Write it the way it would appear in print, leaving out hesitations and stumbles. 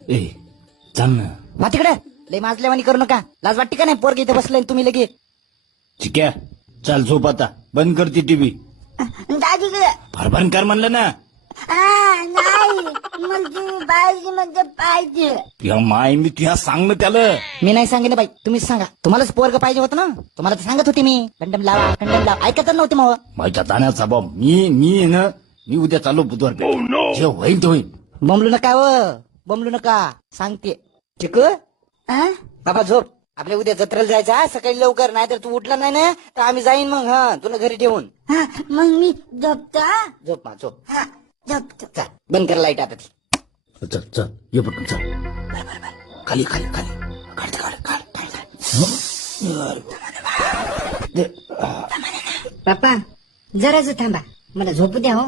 ए चाल ना. वा तिकडे लय माजल्यावानी करू नका. लाज वाटते का नाही? पोरग इथे बसलाय तुम्ही लगे. ठीक आहे चाल झोप आता. बंद करते टीव्ही. दादीकडे फार कर म्हणलं ना. नाही म्हणजे पाहिजे म्हणजे पाहिजे. तुझ्या माय मी तुझ्या सांग ना त्याला. मी नाही सांगेन बाई, तुम्हीच सांगा. तुम्हालाच पोरग पाहिजे होतं ना. तुम्हाला तर सांगत होते मी कंडम लावा कंडम लावा. ऐकतच नव्हते मग. माझ्या ताण्याचा बाब मी उद्या चालू बुधवार जे होईल ते होईल. बोंबलू नका बोंबलू नका सांगते. चिकू बाबा झोप. आपल्या उद्या जत्रेला जायचं हा सकाळी लवकर. नाही तर तू उठला नाही ना तर आम्ही जाईन मग. हा तुला घरी ठेवून. मग मी झोपतो. झोप मा झोप. झोपतो. चल बंद कर लाईट आता ती. चल चल ये पटकन चल. खाली खाली खाली काढ. पप्पा जराच थांबा, मला झोपू द्या हो.